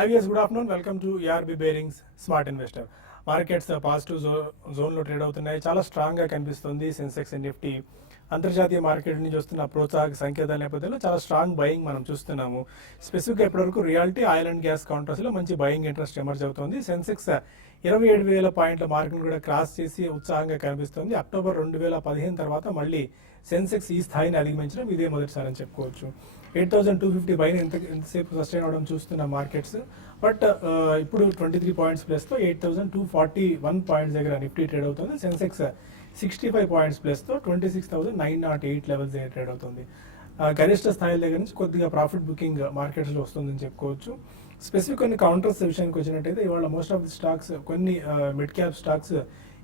Hi viewers, good afternoon. Welcome to ERB Bearings Smart Investor. Markets positive జోన్లో trade అవుతున్నాయి. చాలా స్ట్రాంగ్గా కనిపిస్తుంది. సెన్సెక్స్ నిఫ్టీ అంతర్జాతీయ మార్కెట్ నుంచి వస్తున్న ప్రోత్సాహక సంకేతాల నేపథ్యంలో చాలా స్ట్రాంగ్ బయింగ్ మనం చూస్తున్నాము. స్పెసిఫిక్గా ఇప్పటివరకు రియాలిటీ ఆయిల్ అండ్ గ్యాస్ కౌంటర్స్లో మంచి బయింగ్ ఇంట్రెస్ట్ ఎమర్జ్ అవుతుంది. సెన్సెక్స్ 27,000 పాయింట్ల మార్కును కూడా క్రాస్ చేసి ఉత్సాహంగా కనిపిస్తుంది. అక్టోబర్ 2015 తర్వాత మళ్ళీ సెన్సెక్స్ ఈ స్థాయిని అధిగమించడం ఇదే మొదటిసారి అని చెప్పుకోవచ్చు. 8,250 పైన ఎంతసేపు సస్టైన్ అవడం చూస్తున్న మార్కెట్స్. బట్ ఇప్పుడు 23 పాయింట్స్ ప్లస్తో 8,241 పాయింట్స్ దగ్గర నిఫ్టీ ట్రేడ్ అవుతుంది. సెన్సెక్స్ 65 పాయింట్స్ ప్లస్తో 26,908 లెవెల్స్ దగ్గర ట్రేడ్ అవుతుంది. గరిష్ట స్థాయిల దగ్గర నుంచి కొద్దిగా ప్రాఫిట్ బుకింగ్ మార్కెట్స్లో వస్తుందని చెప్పుకోవచ్చు. స్పెసిఫిక్ కొన్ని కౌంటర్స్ విషయానికి వచ్చినట్టయితే ఇవాళ మోస్ట్ ఆఫ్ ది స్టాక్స్ కొన్ని మిడ్ క్యాప్ స్టాక్స్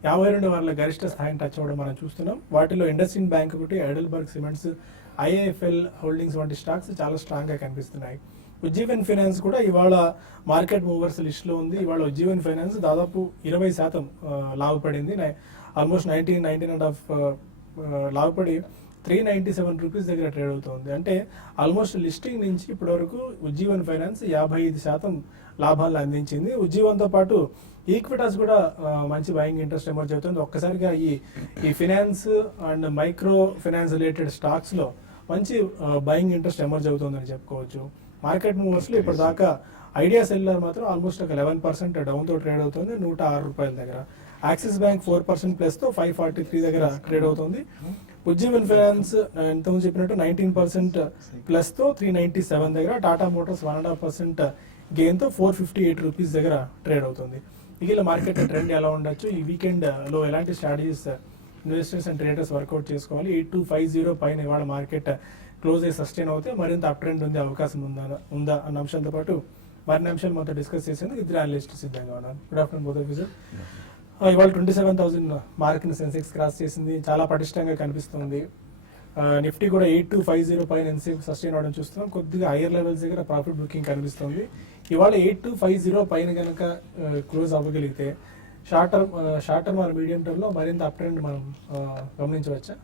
52 వారాల గరిష్ట స్థాయిని టచ్ అవ్వడం మనం చూస్తున్నాం. వాటిలో ఇండస్ఇండ్ బ్యాంక్ ఒకటి, ఐడల్బర్గ్ సిమెంట్స్, ఐఐఎఫ్ఎల్ హోల్డింగ్స్ వంటి స్టాక్స్ చాలా స్ట్రాంగ్గా కనిపిస్తున్నాయి. ఉజ్జీవన్ ఫైనాన్స్ కూడా ఇవాళ మార్కెట్ మూవర్స్ లిస్ట్లో ఉంది. ఇవాళ ఉజ్జీవన్ ఫైనాన్స్ దాదాపు 20% లాభపడింది. ఆల్మోస్ట్ 19.5 లాభపడి 397 రూపీస్ దగ్గర ట్రేడ్ అవుతుంది. అంటే ఆల్మోస్ట్ లిస్టింగ్ నుంచి ఇప్పటివరకు ఉజ్జీవన్ ఫైనాన్స్ 55% లాభాలను అందించింది. ఉజ్జీవన్తో పాటు ఈక్విటాస్ కూడా మంచి బయింగ్ ఇంట్రెస్ట్ ఎమర్జ్ అవుతుంది. ఒక్కసారిగా ఈ finance and micro finance related స్టాక్స్లో మంచి బయింగ్ ఇంట్రెస్ట్ ఎమర్జ్ అవుతుందని చెప్పుకోవచ్చు. మార్కెట్ మూవర్స్లో ఇప్పటిదాకా ఐడియా సెల్యులర్ మాత్రం ఆల్మోస్ట్ ఒక 11% డౌన్తో ట్రేడ్ అవుతుంది, 106 రూపాయల దగ్గర. యాక్సిస్ బ్యాంక్ 4% ప్లస్తో 543 దగ్గర ట్రేడ్ అవుతుంది. ఉజ్జీవన్ ఫైనాన్స్ ఎంతమంది చెప్పినట్టు 19% ప్లస్తో 397 దగ్గర. టాటా మోటార్స్ 1.5% గెయిన్తో 458 రూపీస్ దగ్గర ట్రేడ్ అవుతుంది. మిగిలిన మార్కెట్ ట్రెండ్ ఎలా ఉండొచ్చు, ఈ వీకెండ్లో ఎలాంటి strategies investors and traders workout చేసుకోవాలి, 8250 పైన ఇవాళ మార్కెట్ క్లోజ్ అయ్యి సస్టైన్ అవుతే మరింత అప్ ట్రెండ్ ఉండే అవకాశం ఉందా అన్న అంశాలతో పాటు మరిన్ని అంశాలు మొత్తం డిస్కస్ చేసేందుకు ఇద్దరు అనలిస్ట్ సిద్ధంగా ఉన్నారు. Good afternoon both of you sir. ఇవాళ 27,000 మార్క్ని సెన్సెక్స్ క్రాస్ చేసింది, చాలా పటిష్టంగా కనిపిస్తుంది. నిఫ్టీ కూడా 8250 పైన ఎన్సేపు సస్టైన్ అవడం చూస్తున్నాం. కొద్దిగా హైయర్ లెవెల్స్ దగ్గర ప్రాఫిట్ బుకింగ్ కనిపిస్తుంది. ఇవాళ 8250 పైన కనుక క్లోజ్ అవ్వగలిగితే షార్ట్ టర్మ్ ఆర్ మీడియం టర్మ్లో మరింత అప్ ట్రెండ్ మనం గమనించవచ్చా?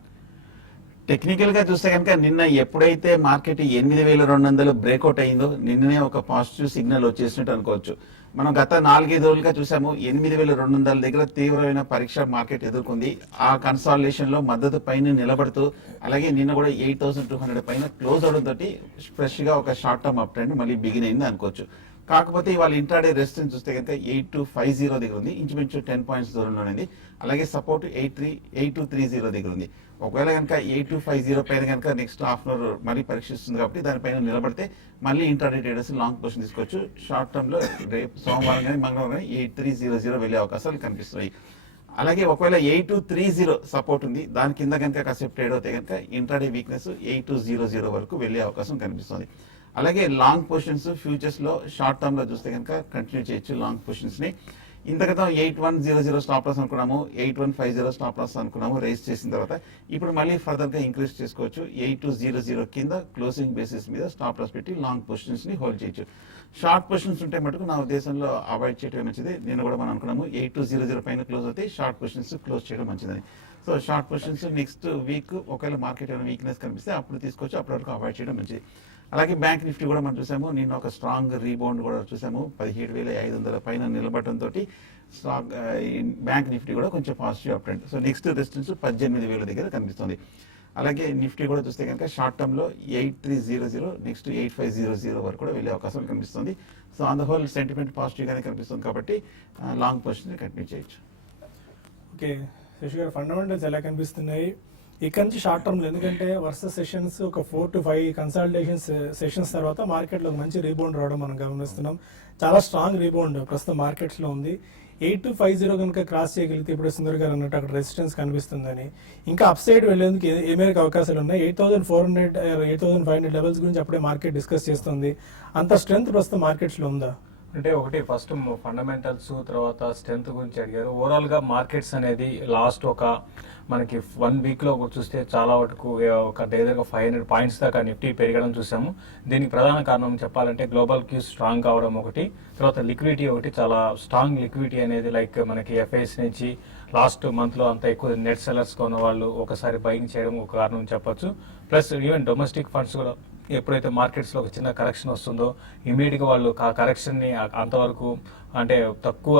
టెక్నికల్ గా చూస్తే కనుక నిన్న ఎప్పుడైతే మార్కెట్ 8,200 బ్రేక్అవుట్ అయిందో నిన్ననే ఒక పాజిటివ్ సిగ్నల్ వచ్చేసినట్టు అనుకోవచ్చు. మనం గత 4-5 రోజులుగా చూసాము 8,200 దగ్గర తీవ్రమైన పరీక్ష మార్కెట్ ఎదుర్కొంది. ఆ కన్సాలిడేషన్ లో మద్దతు పైన నిలబడుతూ అలాగే నిన్న కూడా 8,200 పైన క్లోజ్ అవడంతో ఫ్రెష్ గా ఒక షార్ట్ టర్మ్ అప్ ట్రెండ్ మళ్ళీ బిగిన్ అయింది అనుకోవచ్చు. కాకపోతే ఇవాళ ఇంట్రాడే రెసిస్టెన్స్ చూస్తే కనుక 8250 దగ్గర ఉంది, ఇంచుమించు 10 పాయింట్స్ దూరంలో ఉంది. అలాగే సపోర్ట్ 8230 దగ్గర ఉంది. ఒకవేళ కనుక 8250 పైన కనుక నెక్స్ట్ హాఫ్ అన్ అవర్ మళ్ళీ పరీక్షిస్తుంది కాబట్టి దానిపైన నిలబడితే మళ్ళీ ఇంట్రాడే ట్రేడర్స్ లాంగ్ పొజిషన్ తీసుకోవచ్చు. షార్ట్ టర్మ్ లో రేపు సోమవారం కానీ మంగళవారం కానీ 8300 వెళ్ళే అవకాశాలు కనిపిస్తున్నాయి. అలాగే ఒకవేళ 8230 సపోర్ట్ ఉంది, దాని కింద కనుక కాసేపు ట్రేడ్ అవుతే కనుక ఇంట్రాడే వీక్నెస్ 8200 వరకు వెళ్ళే అవకాశం కనిపిస్తుంది. అలాగే లాంగ్ పొజిషన్స్ ఫ్యూచర్స్ లో షార్ట్ టర్మ్ లో చూస్తే కనుక కంటిన్యూ చేయొచ్చు లాంగ్ పొజిషన్స్ ని. ఇంతకతం 8100 స్టాప్ లాస్ అనుకున్నాము, 8150 స్టాప్ లాస్ అనుకున్నాము రైజ్ చేసిన తర్వాత. ఇప్పుడు మళ్ళీ ఫర్దర్ గా ఇంక్రీజ్ చేసుకోవచ్చు. 8200 కింద క్లోజింగ్ బేసిస్ మీద స్టాప్ లాస్ పెట్టి లాంగ్ పొజిషన్స్ ని హోల్డ్ చేయొచ్చు. షార్ట్ పొజిషన్స్ ఉంటే మటుకు నా ఉద్దేశంలో అవాయిడ్ చేయడం మంచిది. నేను కూడా మనం అనుకున్నాము 8200 పైన క్లోజ్ అవుతాయి, షార్ట్ పొజిషన్స్ క్లోజ్ చేయడం మంచిదని. So short positions next week ఒకవేళ మార్కెట్ ఏమైనా వీక్నెస్ కనిపిస్తే అప్పుడు తీసుకోవచ్చు, అప్పటి వరకు అవాయిడ్ చేయడం మంచిది. అలాగే బ్యాంక్ నిఫ్టీ కూడా మనం చూసాము, నిన్న ఒక స్ట్రాంగ్ రీబౌండ్ కూడా చూసాము. 17,500 పైన నిలబడటంతో స్టాక్ బ్యాంక్ నిఫ్టీ కూడా కొంచెం positive up trend. So next resistance 18,000 దగ్గర కనిపిస్తుంది. అలాగే నిఫ్టీ కూడా చూస్తే కనుక షార్ట్ టర్మ్ లో 8300 నెక్స్ట్ 8500 వరకు కూడా వెళ్ళే అవకాశం కనిపిస్తుంది. So on the whole sentiment positive గానే కనిపిస్తుంది కాబట్టి లాంగ్ పొజిషన్ కంటిన్యూ చేయొచ్చు. ఓకే శశి గారు, ఫండమెంటల్స్ ఎలా కనిపిస్తున్నాయి ఇక్కడ నుంచి షార్ట్ టర్మ్లో? ఎందుకంటే వరుస సెషన్స్ ఒక 4 to 5 కన్సల్టేషన్ సెషన్స్ తర్వాత మార్కెట్లో మంచి రీబౌండ్ రావడం మనం గమనిస్తున్నాం. చాలా స్ట్రాంగ్ రీబౌండ్ ప్రస్తుతం మార్కెట్స్లో ఉంది. 8250 కనుక క్రాస్ చేయగలిగితే ఇప్పుడు సుందర్ గారు అన్నట్టు అక్కడ రెసిస్టెన్స్ కనిపిస్తుందని, ఇంకా అప్ సైడ్ వెళ్లేందుకు ఏ మేరకు అవకాశాలు ఉన్నాయి? 8400 8500 లెవెల్స్ గురించి అప్పుడే మార్కెట్ డిస్కస్ చేస్తుంది. అంత స్ట్రెంత్ ప్రస్తుతం మార్కెట్స్లో ఉందా? అంటే ఒకటి ఫస్ట్ ఫండమెంటల్స్ తర్వాత స్ట్రెంత్ గురించి అడిగారు. ఓవరాల్ గా మార్కెట్స్ అనేది లాస్ట్ ఒక మనకి 1 వీక్ లో చూస్తే చాలా వరకు ఒక దగ్గరగా 500 పాయింట్స్ దాకా నిఫ్టీ పెరగడం చూసాము. దీనికి ప్రధాన కారణం చెప్పాలంటే గ్లోబల్ క్యూస్ స్ట్రాంగ్ కావడం ఒకటి, తర్వాత లిక్విడిటీ ఒకటి, చాలా స్ట్రాంగ్ లిక్విడిటీ అనేది లైక్ మనకి ఎఫ్ఐఎస్ నుంచి లాస్ట్ మంత్ లో అంత ఎక్కువ నెట్ సెల్లర్స్ గా ఉన్న వాళ్ళు ఒకసారి బయింగ్ చేయడం ఒక కారణం చెప్పొచ్చు. ప్లస్ ఈవెన్ డొమెస్టిక్ ఫండ్స్ కూడా ఎప్పుడైతే మార్కెట్స్లో ఒక చిన్న కరెక్షన్ వస్తుందో ఇమీడియట్గా వాళ్ళు ఆ కరెక్షన్ని అంతవరకు అంటే తక్కువ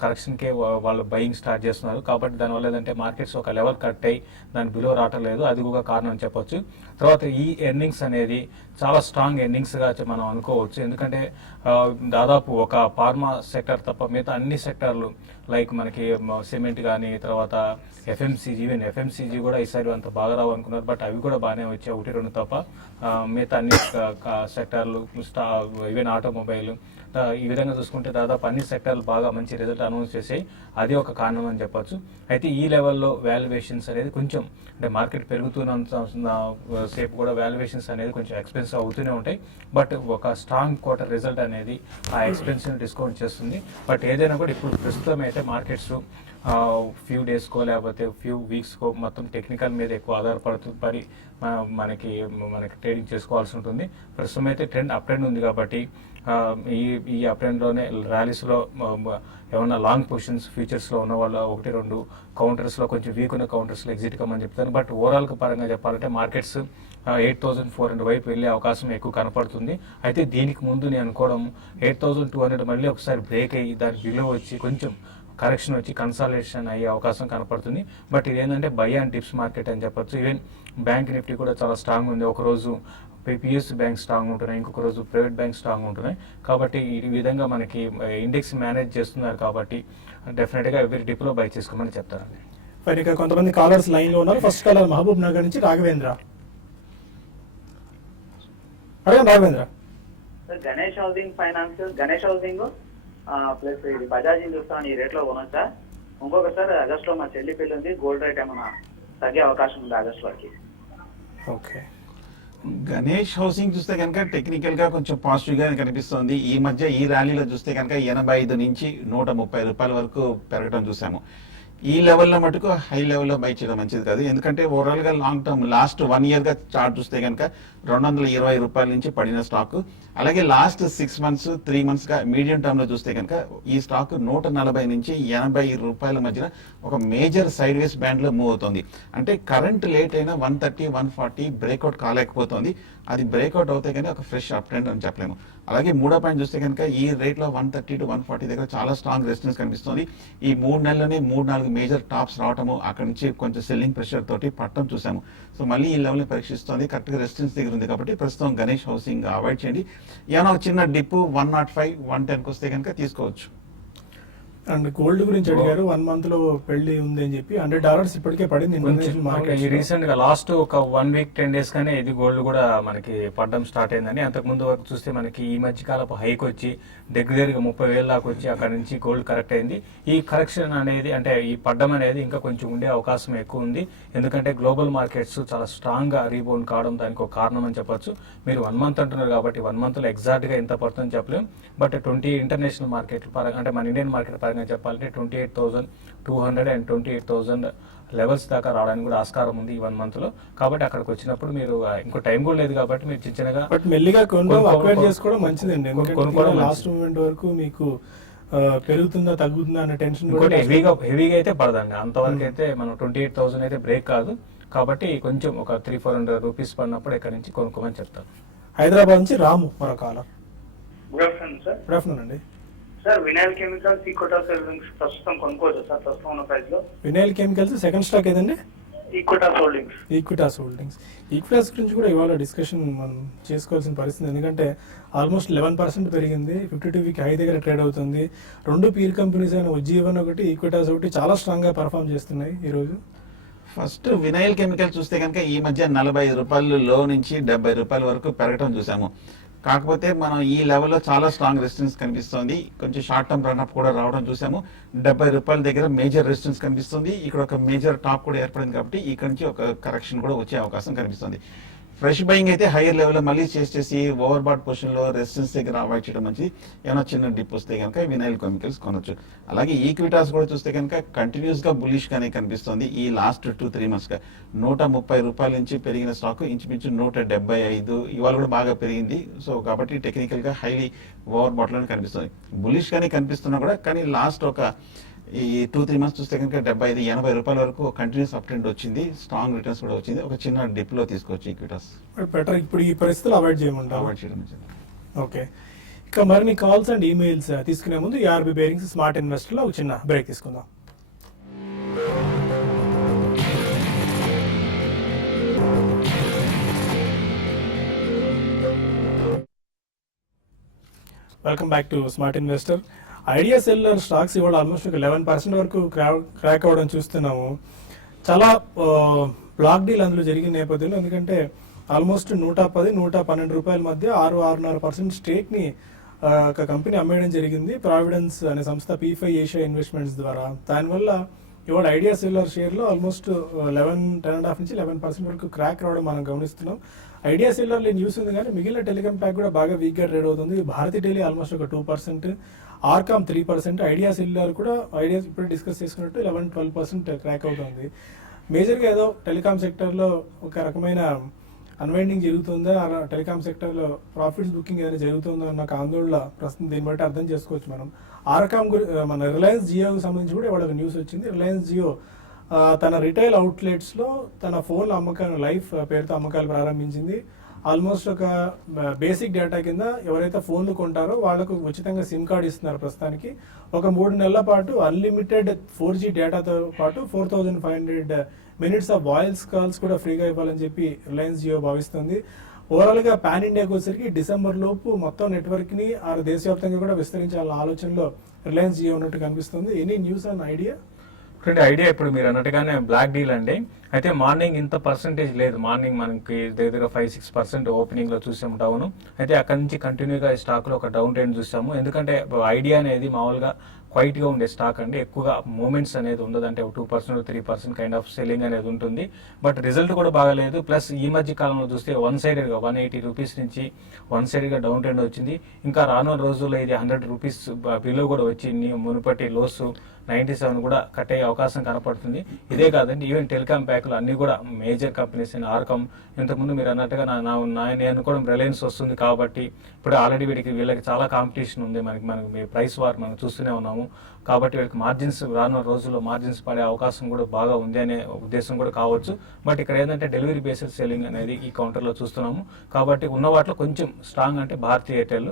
కరెక్షన్కే వాళ్ళు బయింగ్ స్టార్ట్ చేస్తున్నారు. కాబట్టి దానివల్ల ఏంటంటే మార్కెట్స్ ఒక లెవెల్ కట్ అయ్యి దాని బిలో రావటం లేదు, అది కూడా కారణం అని చెప్పొచ్చు. తర్వాత ఈ ఎర్నింగ్స్ అనేది చాలా స్ట్రాంగ్ ఎర్నింగ్స్గా మనం అనుకోవచ్చు. ఎందుకంటే దాదాపు ఒక ఫార్మా సెక్టర్ తప్ప మిగతా అన్ని సెక్టర్లు లైక్ మనకి సిమెంట్ కానీ తర్వాత ఎఫ్ఎంసీజీ, ఈవెన్ ఎఫ్ఎంసీజీ కూడా ఈసారి అంత బాగా రావు అనుకున్నారు, బట్ అవి కూడా బాగానే వచ్చాయి, 1-2 తప్ప. మిగతా అన్ని సెక్టార్లు ఈవెన్ ఆటోమొబైల్ ఈ విధంగా చూసుకుంటే దాదాపు అన్ని సెక్టార్లు బాగా మంచి రిజల్ట్ అనౌన్స్ చేసాయి. అది ఒక కారణం అని చెప్పొచ్చు. అయితే ఈ లెవెల్లో వాల్యుయేషన్స్ అనేది కొంచెం అంటే మార్కెట్ పెరుగుతున్నంత సేపు కూడా వాల్యుయేషన్స్ అనేది కొంచెం ఎక్స్పెన్సివ్ అవుతూనే ఉంటాయి. బట్ ఒక స్ట్రాంగ్ క్వార్టర్ రిజల్ట్ అనేది ఆ ఎక్స్పెన్సివ్ డిస్కౌంట్ చేస్తుంది. బట్ ఏదైనా కూడా ఇప్పుడు ప్రస్తుతం అయితే మార్కెట్స్ ఫ్యూ డేస్కో లేకపోతే ఫ్యూ వీక్స్కో మొత్తం టెక్నికల్ మీద ఎక్కువ ఆధారపడి మనకి ట్రేడింగ్ చేసుకోవాల్సి ఉంటుంది. ప్రస్తుతం అయితే ట్రెండ్ అప్ ట్రెండ్ ఉంది కాబట్టి ఈ అప్ ట్రెండ్లోనే ర్యాలీస్లో ఏమన్నా లాంగ్ పొజిషన్స్ ఫ్యూచర్స్లో ఉన్న వాళ్ళు 1-2 కౌంటర్స్లో కొంచెం వీక్ ఉన్న కౌంటర్స్లో ఎగ్జిట్ కమ్మని చెప్తాను. బట్ ఓవరాల్ పరంగా చెప్పాలంటే మార్కెట్స్ 8,400 వైపు వెళ్ళే అవకాశం ఎక్కువ కనపడుతుంది. అయితే దీనికి ముందు నేను అనుకోవడం 8,200 మళ్ళీ ఒకసారి బ్రేక్ అయ్యి దాని బిలో వచ్చి కొంచెం కరెక్షన్ వచ్చి కన్సాలిడేషన్ అయ్యే అవకాశం కనపడుతుంది. బట్ ఇదేంటంటే బై అండ్ డిప్స్ మార్కెట్ అని చెప్పొచ్చు. ఈవెన్ బ్యాంక్ నిఫ్టీ కూడా చాలా స్ట్రాంగ్ ఉంది. ఒకరోజు పిఎస్యు బ్యాంక్ స్ట్రాంగ్ ఉంటున్నాయి, ఇంకొక రోజు ప్రైవేట్ బ్యాంక్ స్ట్రాంగ్ ఉంటున్నాయి. కాబట్టి ఈ విధంగా మనకి ఇండెక్స్ మేనేజ్ చేస్తున్నారు కాబట్టి డెఫినెట్గా ఎవరి డిప్లో బై చేసుకోమని చెప్తారండి. మరి ఇక కొంతమంది కాలర్స్ లైన్లో ఉన్నారు. ఫస్ట్ కాలర్ మహబూబ్ నగర్ నుంచి రాఘవేంద్ర. అడగండి Raghavendra. Ganesh housing finance, Ganesh housing plus ఇది బజాజ్ హిందుస్థాన్ ఈ రేట్లో కొనొచ్చా? ఇంకొకసారి ఆగస్టులో మా చెల్లి పెళ్లి ఉంది, గోల్డ్ రేట్ ఏమైనా తగ్గే అవకాశం ఉంది ఆగస్ట్ వరకు? ఓకే. గణేష్ హౌసింగ్ చూస్తే కనుక టెక్నికల్ గా కొంచెం పాజిటివ్ గా కనిపిస్తుంది. ఈ మధ్య ఈ ర్యాలీలో చూస్తే కనుక 85 నుంచి 130 రూపాయల వరకు పెరగడం చూసాము. ఈ లెవెల్లో మటుకు హై లెవెల్లో బై చేయడం మంచిది కాదు. ఎందుకంటే ఓవరాల్ గా లాంగ్ టర్మ్ లాస్ట్ 1 year గా చార్ట్ చూస్తే కనుక 220 రూపాయల నుంచి పడిన స్టాక్, అలాగే లాస్ట్ 6 months 3 months గా మీడియం టర్మ్ లో చూస్తే కనుక ఈ స్టాక్ 140 నుంచి 80 రూపాయల మధ్యన ఒక మేజర్ సైడ్ వేస్ బ్యాండ్ లో మూవ్ అవుతుంది. అంటే కరెంట్ లేట్ అయినా 130, 140 బ్రేక్అవుట్ కాలేకపోతుంది. అది బ్రేక్అవుట్ అవుతే కానీ ఒక ఫ్రెష్ అప్ ట్రెండ్ అని చెప్పలేము. అలాగే మూడో పాయింట్ చూస్తే కనుక ఈ రేట్ లో 130 to 140 దగ్గర చాలా స్ట్రాంగ్ రెసిస్టెన్స్ కనిపిస్తుంది. ఈ 3 నెలల్లోనే 3-4 మేజర్ టాప్స్ రావటము, అక్కడ నుంచి కొంచెం సెల్లింగ్ ప్రెషర్ తోటి పట్టడం చూసాము. సో మళ్ళీ ఈ లెవెల్ ని పరీక్షిస్తుంది. కరెక్ట్ గా రెసిస్టెన్స్ దగ్గర ఉంది కాబట్టి ప్రస్తుతం గణేష్ హౌసింగ్ అవాయిడ్ చేయండి. ఏమైనా ఒక చిన్న డిప్ 105, 110 వస్తే కనుక తీసుకోవచ్చు. అండ్ గోల్డ్ గురించి అడిగారు. 1 month లో పెళ్లి ఉంది అని చెప్పి $100 ఇప్పటికే పడింది ఇంటర్నేషనల్ మార్కెట్. రీసెంట్ గా లాస్ట్ ఒక 1 week 10 days గానే ఇది గోల్డ్ కూడా మనకి పడడం స్టార్ట్ అయిందని. అంతకుముందు వరకు చూస్తే మనకి ఈ మధ్య కాలపు హైక్ వచ్చి దగ్గరగా 30,000 దాకా వచ్చి అక్కడ నుంచి గోల్డ్ కరెక్ట్ అయింది. ఈ కరెక్షన్ అనేది అంటే ఈ పడ్డం అనేది ఇంకా కొంచెం ఉండే అవకాశం ఎక్కువ ఉంది. ఎందుకంటే గ్లోబల్ మార్కెట్స్ చాలా స్ట్రాంగ్ గా రీబౌండ్ కావడం దానికి ఒక కారణం అని చెప్పొచ్చు. మీరు 1 month అంటున్నారు కాబట్టి 1 month లో ఎగ్జాక్ట్ గా ఎంత పడుతుందని చెప్పలేం. బట్ 20 ఇంటర్నేషనల్ మార్కెట్ పరంగా అంటే మన ఇండియన్ మార్కెట్ పరంగా చెప్పాలంటే 28,200 and 28,000 లెవెల్స్ దాకా రావడానికి కూడా ఆస్కారం ఉంది ఈ 1 month లో. కాబట్టి అక్కడికి వచ్చినప్పుడు మీరు ఇంకో టైం కూడా లేదు కాబట్టి మీరు చిన్నగా బట్ మెల్లిగా అక్వైర్ చేసుకోవడం మంచిదండి. ఎందుకంటే లాస్ట్ మూమెంట్ వరకు మీకు పెరుగుతుందా తగ్గుతుందా అనే టెన్షన్ హెవీగా అయితే పడదండి. అంతవరకు అయితే మనం 28,000 అయితే బ్రేక్ కాదు. కాబట్టి కొంచెం ఒక 300-400 రూపీస్ పడినప్పుడు ఇక్కడ నుంచి కొనుక్కోమని చెప్తాను. హైదరాబాద్ నుంచి రాము మరో caller. Good afternoon sir. Good afternoon అండి. సార్ వినాయల్ కెమికల్స్, ఈక్విటాస్ హోల్డింగ్స్ ప్రస్తుతం కొనుక్కోవచ్చు సార్ ప్రస్తుతం ఉన్న ప్రైస్ లో? వినాయల్ కెమికల్స్ సెకండ్ స్టాక్ ఏదండి? ఈక్విటాస్ హోల్డింగ్స్. ఈక్విటాస్ ఈక్విటాస్ గురించి కూడా ఇవాళ డిస్కషన్ మనం చేసుకోవాల్సిన పరిస్థితి. ఎందుకంటే ఆల్మోస్ట్ 11% పెరిగింది. 52 వీక్ హై దగ్గర ట్రేడ్ అవుతుంది. 2 పీర్ కంపెనీస్ అయిన ఉజ్జీవన్ ఒకటి, ఈక్విటాస్ ఒకటి చాలా స్ట్రాంగ్ గా పర్ఫామ్ చేస్తున్నాయి ఈ రోజు. ఫస్ట్ వినైల్ కెమికల్ చూస్తే కనుక ఈ మధ్య 45 రూపాయలు లో నుంచి 70 రూపాయల వరకు పెరగటం చూసాము. కాకపోతే మనం ఈ లెవెల్లో చాలా స్ట్రాంగ్ రెసిస్టెన్స్ కనిపిస్తుంది. కొంచెం షార్ట్ టర్మ్ రన్అప్ కూడా రావడం చూసాము. 70 రూపాయల దగ్గర మేజర్ రెసిస్టెన్స్ కనిపిస్తుంది. ఇక్కడ ఒక మేజర్ టాప్ కూడా ఏర్పడింది కాబట్టి ఇక్కడ నుంచి ఒక కరెక్షన్ కూడా వచ్చే అవకాశం కనిపిస్తుంది. ఫ్రెష్ బయింగ్ అయితే హైయర్ లెవెల్లో మళ్ళీ చేసి ఓవర్ బాట్ పొజిషన్ లో రెసిస్టెన్స్ దగ్గర అవాయిడ్ చేయడం మంచిది. ఏమైనా చిన్న డిప్ వస్తే కనుక వినైల్ కెమికల్స్ కొనొచ్చు. అలాగే ఈక్విటాస్ కూడా చూస్తే కనుక కంటిన్యూస్ గా బులిష్ గానే కనిపిస్తుంది. ఈ లాస్ట్ 2-3 months గా 130 రూపాయల నుంచి పెరిగిన స్టాక్ ఇంచుమించు 175 ఇవాళ కూడా బాగా పెరిగింది. సో కాబట్టి టెక్నికల్ గా హైలీ ఓవర్ బాట్ లోనే కనిపిస్తుంది. బులిష్ గానే కనిపిస్తున్నా కూడా కానీ లాస్ట్ ఒక ఈ 2-3 మంత్స్ చూస్తే కనుక 75-80 రూపాయల వరకు కంటిన్యూస్ అప్ ట్రెండ్ వచ్చింది, స్ట్రాంగ్ రిటర్న్స్ కూడా వచ్చింది. ఒక చిన్న డిప్ లో తీసుకోవచ్చు ఈక్విటాస్. బెటర్ ఇప్పుడు ఈ పరిస్థితులు అవాయిడ్ చేయమంటారు. అవాయిడ్ చేయడం మంచిది. ఓకే, ఇక మరిన్ని కాల్స్ అండ్ ఈమెయిల్స్ తీసుకునే ముందు ఈఆర్బి బేరింగ్స్ స్మార్ట్ ఇన్వెస్టర్లో ఒక చిన్న బ్రేక్ తీసుకుందాం. Welcome back to smart investor. Idea cellular stocks ఇవాళ ఆల్మోస్ట్ ఒక 11% వరకు క్రాక్ అవ్వడం చూస్తున్నాము. చాలా బ్లాక్ డీల్ అందులో జరిగిన నేపథ్యంలో, ఎందుకంటే ఆల్మోస్ట్ 110-112 రూపాయల మధ్య 6-6.5% స్టేక్ని ఒక కంపెనీ అమ్మేయడం జరిగింది, ప్రావిడెన్స్ అనే సంస్థ P5 ఏషియా ఇన్వెస్ట్మెంట్స్ ద్వారా. దానివల్ల ఇవాళ ఐడియా సెల్యులర్ షేర్లో ఆల్మోస్ట్ 10.5 నుంచి 11% వరకు క్రాక్ రావడం మనం గమనిస్తున్నాం. ఐడియా సెల్యులర్లో న్యూస్ ఉంది, కానీ మిగిలిన టెలికాం ప్యాక్ కూడా బాగా వీక్గా ట్రేడ్ అవుతుంది. భారతీ టెలి ఆల్మోస్ట్ ఒక 2%, ఆర్కామ్ 3%, ఐడియా సెల్యులర్ కూడా ఐడియా ఇప్పుడు డిస్కస్ చేసుకున్నట్టు 11-12% క్రాక్ అవుతుంది. మేజర్గా ఏదో టెలికాం సెక్టర్లో ఒక రకమైన అన్వైండింగ్ జరుగుతుందా, టెలికాం సెక్టర్లో ప్రాఫిట్స్ బుకింగ్ ఏదైనా జరుగుతుందో అన్న ఒక ఆందోళన ప్రస్తుతం దీన్ని బట్టి అర్థం చేసుకోవచ్చు మనం. ఆర్కామ్ మన రిలయన్స్ జియోకి సంబంధించి కూడా ఇవాళ న్యూస్ వచ్చింది. రిలయన్స్ జియో తన రిటైల్ అవుట్లెట్స్లో తన ఫోన్ అమ్మకాలు లైఫ్ పేరుతో అమ్మకాలు ప్రారంభించింది. ఆల్మోస్ట్ ఒక బేసిక్ డేటా కింద ఎవరైతే ఫోన్లు కొంటారో వాళ్ళకు ఉచితంగా సిమ్ కార్డ్ ఇస్తున్నారు ప్రస్తుతానికి. ఒక 3 నెలల పాటు అన్లిమిటెడ్ 4G డేటాతో పాటు 4500 మినిట్స్ ఆఫ్ వాయిస్ కాల్స్ కూడా ఫ్రీగా ఇవ్వాలని చెప్పి రిలయన్స్ జియో భావిస్తుంది. ఓవరాల్గా పాన్ ఇండియాకి వచ్చేసరికి డిసెంబర్ లోపు మొత్తం నెట్వర్క్ని దేశవ్యాప్తంగా కూడా విస్తరించాలన్న ఆలోచనలో రిలయన్స్ జియో ఉన్నట్టు కనిపిస్తుంది. Any news and idea? Idea ఇప్పుడు మీరు అన్నట్టుగానే బ్లాక్ డీల్ అండి. అయితే మార్నింగ్ ఇంత పర్సెంటేజ్ లేదు, మార్నింగ్ మనకి దగ్గర 5-6% ఓపెనింగ్ లో చూసాము డౌన్. అయితే అక్కడి నుంచి కంటిన్యూగా ఈ స్టాక్ లో ఒక డౌన్ ట్రెండ్ చూసాము. ఎందుకంటే ఐడియా అనేది మామూలుగా క్వైట్ గా ఉండే స్టాక్ అండి, ఎక్కువగా మూమెంట్స్ అనేది ఉండదు, అంటే 2%-3% కైండ్ ఆఫ్ సెల్లింగ్ అనేది ఉంటుంది. బట్ రిజల్ట్ కూడా బాగాలేదు. ప్లస్ ఈ మధ్య కాలంలో చూస్తే 180 రూపీస్ నుంచి 1 డౌన్ ట్రెండ్ వచ్చింది. ఇంకా రానున్న రోజుల్లో ఇది 100 రూపీస్ బిలో కూడా వచ్చి మునుపటి లోస్ 97 కూడా కట్ అయ్యే అవకాశం కనపడుతుంది. ఇదే కాదండి, ఈవెన్ టెలికాం ప్యాక్లు అన్ని కూడా మేజర్ కంపెనీస్ అయిన ఆర్కామ్, ఇంతకుముందు మీరు అన్నట్టుగా నేను కూడా రిలయన్స్ వస్తుంది కాబట్టి ఇప్పుడు ఆల్రెడీ వీళ్ళకి చాలా కాంపిటీషన్ ఉంది, మనకి ప్రైస్ వార్ మనం చూస్తూనే ఉన్నాము. కాబట్టి వీళ్ళకి మార్జిన్స్ రానున్న రోజుల్లో మార్జిన్స్ పడే అవకాశం కూడా బాగా ఉంది అనే ఉద్దేశం కూడా కావచ్చు. బట్ ఇక్కడ ఏంటంటే డెలివరీ బేస్డ్ సెల్లింగ్ అనేది ఈ కౌంటర్లో చూస్తున్నాము. కాబట్టి ఉన్న వాటిలో కొంచెం స్ట్రాంగ్ అంటే భారతీ ఎయిర్టెల్,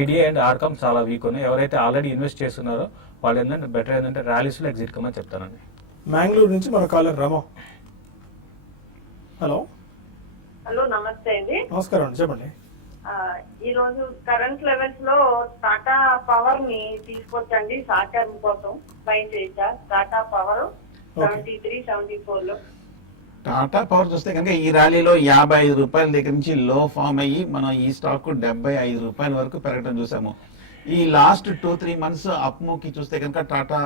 ఐడియా అండ్ ఆర్కామ్ చాలా వీక్ ఉన్నాయి. ఎవరైతే ఆల్రెడీ ఇన్వెస్ట్ చేస్తున్నారో వాళ్ళు ఏంటంటే బెటర్ ఏంటంటే ర్యాలీస్లో ఎగ్జిట్ కమ్మని చెప్తానండి. మ్యాంగ్లూరు నుంచి మన కాలర్ రమా. హలో. హలో, నమస్తే అండి. నమస్కారం అండి, చెప్పండి. ఈ రోజు కరెంట్ లెవెల్స్ లో టాటా పవర్ ని తీసుకొచ్చండి షార్ట్ టర్మ్ కోసం బై చేసా. టాటా పవర్ 73-74 లో. టాటా పవర్ చూస్తే కనుక ఈ ర్యాలీలో 55 రూపాయల దగ్గర నుంచి లో ఫామ్ అయ్యి మనం ఈ స్టాక్ 75 రూపాయల వరకు పెరగడం చూసాము. ఈ లాస్ట్ 2-3 మంత్స్ అప్మూవ్కి చూస్తే కనుక టాటా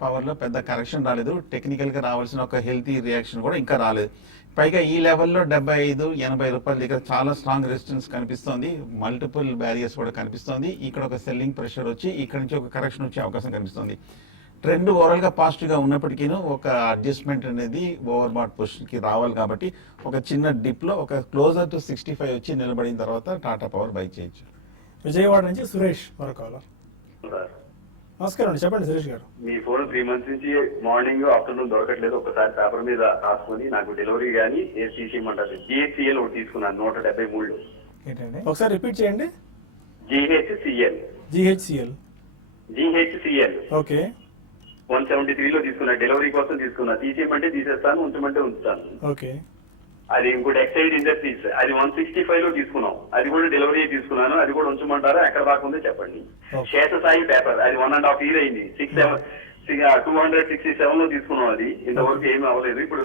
పవర్ లో పెద్ద కరెక్షన్ రాలేదు. టెక్నికల్ గా రావాల్సిన ఒక హెల్తీ రియాక్షన్ కూడా ఇంకా రాలేదు. పైగా ఈ లెవెల్లో 75-80 రూపాయల దగ్గర చాలా స్ట్రాంగ్ రెసిస్టెన్స్ కనిపిస్తోంది, మల్టిపుల్ బ్యారియర్స్ కూడా కనిపిస్తోంది. ఇక్కడ ఒక సెల్లింగ్ ప్రెషర్ వచ్చి ఇక్కడ నుంచి ఒక కరెక్షన్ వచ్చే అవకాశం కనిపిస్తుంది. ట్రెండ్ ఓవరాల్ గా పాజిటివ్ గా ఉన్నప్పటికీ ఒక అడ్జస్ట్మెంట్ అనేది ఓవర్ బాట్ పొజిషన్ కి రావాలి. కాబట్టి ఒక చిన్న డిప్ లో ఒక క్లోజర్ టు 65 వచ్చి నిలబడిన తర్వాత టాటా పవర్ బై చేయొచ్చు. విజయవాడ నుంచి సురేష్ మరో కాలర్. నమస్కారం అండి, చెప్పండి సురేష్ గారు. మీ ఫోన్ 3 మంత్స్ నుంచి మార్నింగ్ ఆఫ్టర్నూన్ దొరకట్లేదు. ఒకసారి పేపర్ మీద రాసుకొని నాకు డెలివరీ కానీ తీసేయమంటారు. GHCL ఒకటి తీసుకున్నాను 173లో. ఏంటండి ఒకసారి రిపీట్ చేయండి. GHCL okay. 173లో తీసుకున్నా, డెలివరీ కోసం తీసుకున్నా. తీసేయమంటే తీసేస్తాను, ఉంచమంటే ఉంచుతాను. ఓకే. అది ఇంకోటి ఎక్సైడ్ ఇండస్ట్రీస్, అది 165లో తీసుకున్నాం. అది కూడా డెలివరీ తీసుకున్నాను. అది కూడా ఉంచమంటారా? ఎక్కడ దాకా ఉందో చెప్పండి. శేషసాయి పేపర్, అది 1.5 year అయింది. 267లో తీసుకున్నాం. అది ఇంతవరకు ఏమీ అవ్వలేదు. ఇప్పుడు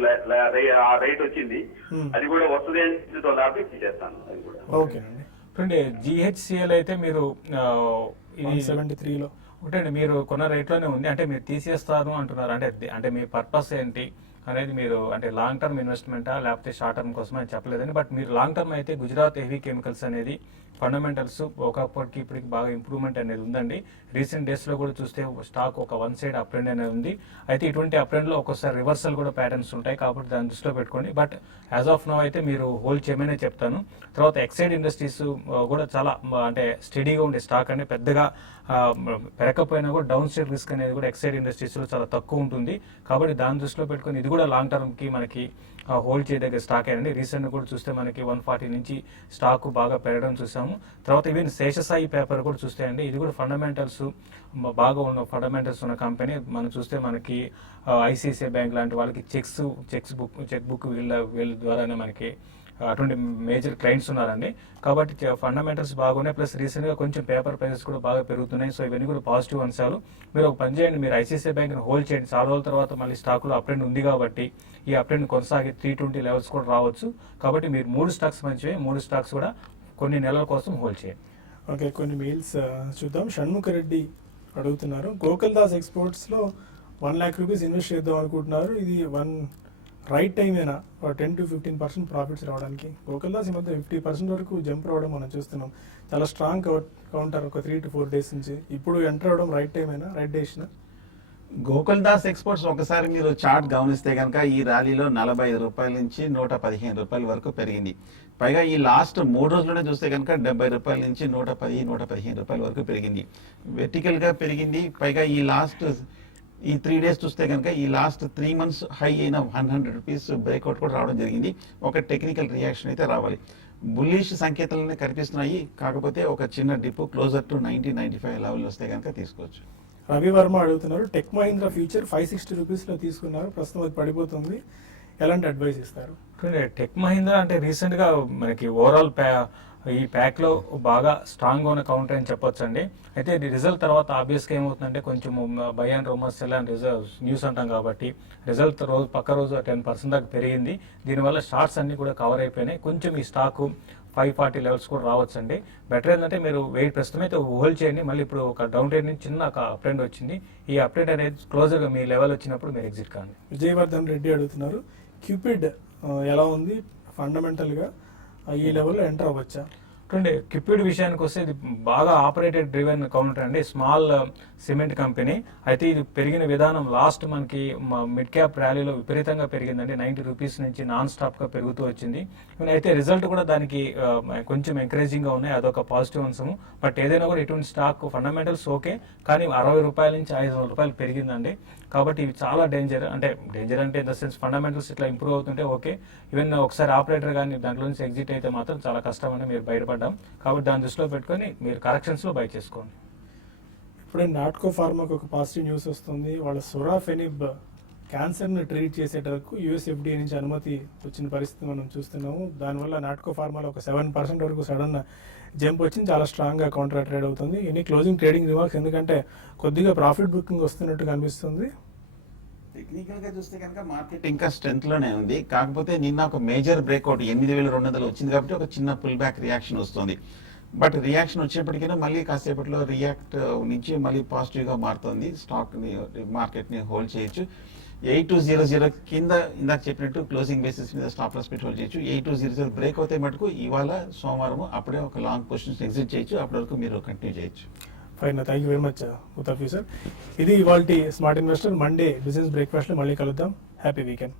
ఆ రేట్ వచ్చింది. అది కూడా వస్తుంది అని తీసేస్తాను. అది కూడా ఓకే అండి. చూడండి, GHCL అయితే మీరు 173లో ఒకటండి మీరు కొన్న రేట్లోనే ఉంది. అంటే మీరు తీసేస్తారు అంటున్నారు, అంటే మీ పర్పస్ ఏంటి? అనేది మీరు అంటే లాంగ్ టర్మ్ ఇన్వెస్ట్మెంటా లేకపోతే షార్ట్ టర్మ్ కోసం అని చెప్పలేదని, బట్ మీరు లాంగ్ టర్మ్ అయితే గుజరాత్ హెవీ కెమికల్స్ అనేది ఫండమెంటల్స్ ఒకప్పటికి ఇప్పటికి బాగా ఇంప్రూవ్మెంట్ అనేది ఉందండి. రీసెంట్ డేస్లో కూడా చూస్తే స్టాక్ ఒక వన్ సైడ్ అప్ ట్రెండ్ అనేది ఉంది. అయితే ఇటువంటి అప్ ట్రెండ్లో ఒక్కోసారి రివర్సల్ కూడా ప్యాటర్న్స్ ఉంటాయి, కాబట్టి దాన్ని దృష్టిలో పెట్టుకోండి. బట్ యాజ్ ఆఫ్ నో అయితే మీరు హోల్డ్ చేయమనే చెప్తాను. తర్వాత ఎక్సైడ్ ఇండస్ట్రీస్ కూడా చాలా అంటే స్టడీగా ఉండే స్టాక్ అంటే పెద్దగా పెరగకపోయినా కూడా డౌన్ సైడ్ రిస్క్ అనేది కూడా ఎక్సైడ్ ఇండస్ట్రీస్లో చాలా తక్కువ ఉంటుంది, కాబట్టి దాన్ని దృష్టిలో పెట్టుకొని ఇది కూడా లాంగ్ టర్మ్కి మనకి హోల్డ్ చేయదగ్గర స్టాక్ అండి. రీసెంట్ కూడా చూస్తే మనకి 140 నుంచి స్టాక్ బాగా పెరగడం చూసాము. తర్వాత ఈవెన్ శేషసాయి పేపర్ కూడా చూస్తే అండి, ఇది కూడా ఫండమెంటల్స్ బాగా ఉన్న ఫండమెంటల్స్ ఉన్న కంపెనీ. మనం చూస్తే మనకి ఐసిఐసిఐ బ్యాంక్ లాంటి వాళ్ళకి చెక్ బుక్ వీళ్ళ ద్వారానే మనకి అటువంటి మేజర్ క్లయింట్స్ ఉన్నారండి. కాబట్టి ఫండమెంటల్స్ బాగున్నాయి, ప్లస్ రీసెంట్గా కొంచెం పేపర్ ప్రైసెస్ కూడా బాగా పెరుగుతున్నాయి. సో ఇవన్నీ కూడా పాజిటివ్ అంశాలు. మీరు ఒక పని చేయండి, మీరు ఐసిఐసిఐ బ్యాంక్ని హోల్డ్ చేయండి. చాలా రోజుల తర్వాత మళ్ళీ స్టాక్లో అప్ ట్రెండ్ ఉంది కాబట్టి ఈ అప్ ట్రెండ్ కొనసాగి 320 లెవెల్స్ కూడా రావచ్చు. కాబట్టి మీరు 3 స్టాక్స్ మంచివి, 3 స్టాక్స్ కూడా కొన్ని నెలల కోసం హోల్డ్ చేయండి. ఓకే, కొన్ని మెయిల్స్ చూద్దాం. షణ్ముఖ రెడ్డి అడుగుతున్నారు, గోకుల్ దాస్ ఎక్స్పోర్ట్స్లో 1 lakh రూపీస్ ఇన్వెస్ట్ చేద్దాం అనుకుంటున్నారు. ఇది రైట్ టైమేనా 10 to 15% ప్రాఫిట్స్ రావడానికి? గోకుల్ దాస్ ఈ మధ్య 50% వరకు జంప్ రావడం మనం చూస్తున్నాం. చాలా స్ట్రాంగ్ కౌంటర్ ఒక 3 to 4 days నుంచి. ఇప్పుడు ఎంటర్ అవడం రైట్ టైమేనా, రైట్ డెసిషనా? గోకుల్ దాస్ ఎక్స్పోర్ట్స్ ఒకసారి మీరు చార్ట్ గమనిస్తే కనుక ఈ ర్యాలీలో 45 రూపాయల నుంచి 115 రూపాయల వరకు పెరిగింది. పైగా ఈ లాస్ట్ 3 రోజుల్లోనే చూస్తే కనుక 70 రూపాయల నుంచి 110-115 రూపాయల వరకు పెరిగింది. వెర్టికల్గా పెరిగింది. పైగా ఈ 3 days చూస్తే కనుక ఈ లాస్ట్ 3 months హై అయిన 100 రూపీస్ బ్రేక్అవుట్ కూడా రావడం జరిగింది. ఒక టెక్నికల్ రియాక్షన్ అయితే రావాలి. బుల్లిష్ సంకేతాలనే కనిపిస్తున్నాయి, కాకపోతే ఒక చిన్న డిప్ క్లోజర్ టు 90-95 లెవెల్ వస్తే కనుక తీసుకోవచ్చు. రవి వర్మ అడుగుతున్నారు, టెక్ మహీంద్రా ఫ్యూచర్ 560 రూపీస్లో తీసుకున్నారు, ప్రస్తుతం అది పడిపోతుంది, ఎలాంటి అడ్వైస్ ఇస్తారు? టెక్ మహీంద్రా అంటే రీసెంట్గా మనకి ఓవరాల్ ఈ ప్యాక్లో బాగా స్ట్రాంగ్గా ఉన్న కౌంటర్ అని చెప్పొచ్చు అండి. అయితే రిజల్ట్ తర్వాత ఆబ్వియస్గా ఏమవుతుందంటే కొంచెం by and rumours cell and news అంటాం కాబట్టి రిజల్ట్ పక్క రోజు 10% దాకా పెరిగింది. దీనివల్ల షార్ట్స్ అన్ని కూడా కవర్ అయిపోయినాయి. కొంచెం ఈ స్టాక్ 540 లెవెల్స్ కూడా రావచ్చు అండి. బెటర్ ఏంటంటే మీరు ప్రస్తుతం అయితే హోల్డ్ చేయండి. మళ్ళీ ఇప్పుడు ఒక డౌన్ ట్రెండ్ నుంచి చిన్న ఒక అప్ ట్రెండ్ వచ్చింది. ఈ అప్ ట్రెండ్ అనేది క్లోజర్గా మీ లెవెల్ వచ్చినప్పుడు మీరు ఎగ్జిట్ కాండి. విజయవర్ధన్ రెడ్డి అడుగుతున్నారు, క్యూపిడ్ ఎలా ఉంది ఫండమెంటల్గా, ఈ లెవెల్లో ఎంటర్ అవ్వచ్చా? చూడండి, క్యూపిడ్ విషయానికి వస్తే ఇది బాగా ఆపరేటెడ్ డ్రివెన్ కౌంటర్ అండి, స్మాల్ సిమెంట్ కంపెనీ. అయితే ఇది పెరిగిన విధానం లాస్ట్ మనకి మిడ్ క్యాప్ ర్యాలీలో విపరీతంగా పెరిగిందండి. 90 రూపీస్ నుంచి నాన్ స్టాప్గా పెరుగుతూ వచ్చింది. అయితే రిజల్ట్ కూడా దానికి కొంచెం ఎంకరేజింగ్గా ఉన్నాయి, అదొక పాజిటివ్ అంశము. బట్ ఏదైనా కూడా ఇటువంటి స్టాక్ ఫండమెంటల్స్ ఓకే, కానీ 60 రూపాయల నుంచి 500 రూపాయలు పెరిగిందండి. కాబట్టి ఇవి చాలా డేంజర్ అంటే ఇన్ ద సెన్స్ ఫండమెంటల్స్ ఇట్లా ఇంప్రూవ్ అవుతుంటే ఓకే, ఈవెన్ ఒకసారి ఆపరేటర్ కానీ దాంట్లో నుంచి ఎగ్జిట్ అయితే మాత్రం చాలా కష్టం అని మీరు బయటపడ్డాం. కాబట్టి దాన్ని దృష్టిలో పెట్టుకొని మీరు కరెక్షన్స్లో బై చేసుకోండి. ఇప్పుడే నాట్కో ఫార్మాకి ఒక పాజిటివ్ న్యూస్ వస్తుంది. వాళ్ళ సొరాఫెనిబ్ క్యాన్సర్ని ట్రీట్ చేసేటరకు యూఎస్ఎఫ్డిఏ నుంచి అనుమతి వచ్చిన పరిస్థితి మనం చూస్తున్నాము. దానివల్ల నాట్కో ఫార్మాలో ఒక 7% వరకు సడన్ జంప్ వచ్చింది, చాలా స్ట్రాంగ్గా కౌంటర్ ట్రేడ్ అవుతుంది. ఎనీ క్లోజింగ్ ట్రేడింగ్ రిమార్క్స్, ఎందుకంటే కొద్దిగా ప్రాఫిట్ బుకింగ్ వస్తున్నట్టు కనిపిస్తుంది. టెక్నికల్ గా చూస్తే కనుక మార్కెట్ ఇంకా స్ట్రెంత్ లోనే ఉంది, కాకపోతే నిన్న ఒక మేజర్ బ్రేక్అవుట్ 8200 వచ్చింది కాబట్టి ఒక చిన్న పుల్ బ్యాక్ రియాక్షన్ వస్తుంది. బట్ రియాక్షన్ వచ్చేప్పటికైనా మళ్ళీ కాసేపట్లో రియాక్ట్ నుంచి మళ్ళీ పాజిటివ్ గా మారుతుంది. స్టాక్ ని మార్కెట్ ని హోల్డ్ చేయొచ్చు. 8200 కింద ఇందాక చెప్పినట్టు క్లోజింగ్ బేసిస్ మీద స్టాప్ లాస్ పెట్టి హోల్డ్ చేయొచ్చు. 8200 బ్రేక్ అవుతే మటుకు ఇవాళ సోమవారం అప్పుడే ఒక లాంగ్ పొజిషన్స్ ఎగ్జిట్ చేయొచ్చు. అప్పటి వరకు మీరు కంటిన్యూ చేయొచ్చు. Fine, thank you very much ముతఫీ సార్. ఇది ఇవాల్టి స్మార్ట్ ఇన్వెస్టర్ మండే బిజినెస్ బ్రేక్ఫాస్ట్లో మళ్ళీ కలుద్దాం. Happy weekend.